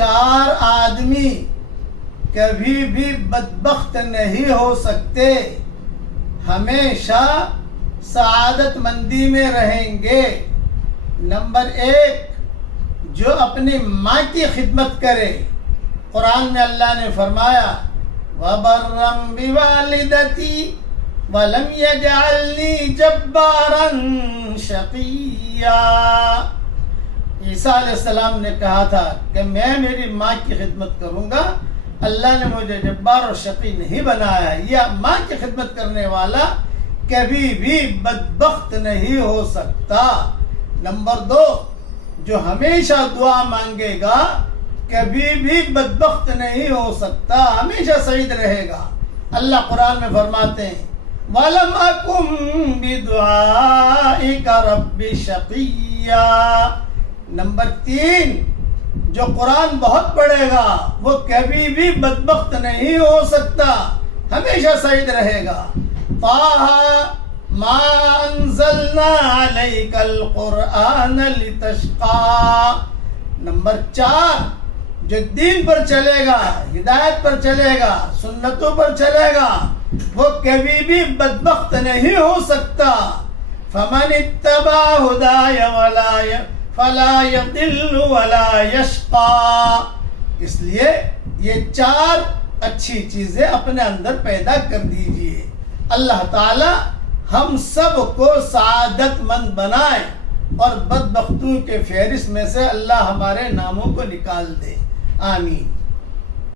4 آدمی کبھی بھی بدبخت نہیں ہو سکتے، ہمیشہ سعادت مندی میں رہیں گے۔ نمبر 1، جو اپنی ماں کی خدمت کرے۔ قرآن میں اللہ نے فرمایا وَبَرًّا بِوَالِدَتِي وَلَمْ يَجْعَلْنِي جَبَّارًا شَقِيًّا۔ عیسیٰ علیہ السلام نے کہا تھا کہ میں میری ماں کی خدمت کروں گا، اللہ نے مجھے جبار اور شقی نہیں بنایا۔ یہ ماں کی خدمت کرنے والا کبھی بھی بدبخت نہیں ہو سکتا۔ نمبر 2، جو ہمیشہ دعا مانگے گا کبھی بھی بدبخت نہیں ہو سکتا، ہمیشہ سعید رہے گا۔ اللہ قرآن میں فرماتے ہیں وَلَمْ أَكُنْ بِدُعَائِكَ رَبِّ شَقِيًّا۔ نمبر 3، جو قرآن بہت پڑھے گا وہ کبھی بھی بدبخت نہیں ہو سکتا، ہمیشہ سعید رہے گا۔ طٰہَ مَا أَنزَلْنَا عَلَيْكَ الْقُرْآنَ لِتَشْقَىٰ۔ نمبر 4، جو دین پر چلے گا، ہدایت پر چلے گا، سنتوں پر چلے گا، وہ کبھی بھی بدبخت نہیں ہو سکتا۔ فَمَنِ اتَّبَعَ هُدَايَ فَلَا يَضِلُّ وَلَا يَشْقَىٰ۔ اس لیے یہ 4 اچھی چیزیں اپنے اندر پیدا کر دیجئے۔ اللہ تعالی ہم سب کو سعادت مند بنائے اور بدبختوں کے فہرست میں سے اللہ ہمارے ناموں کو نکال دے، آمین۔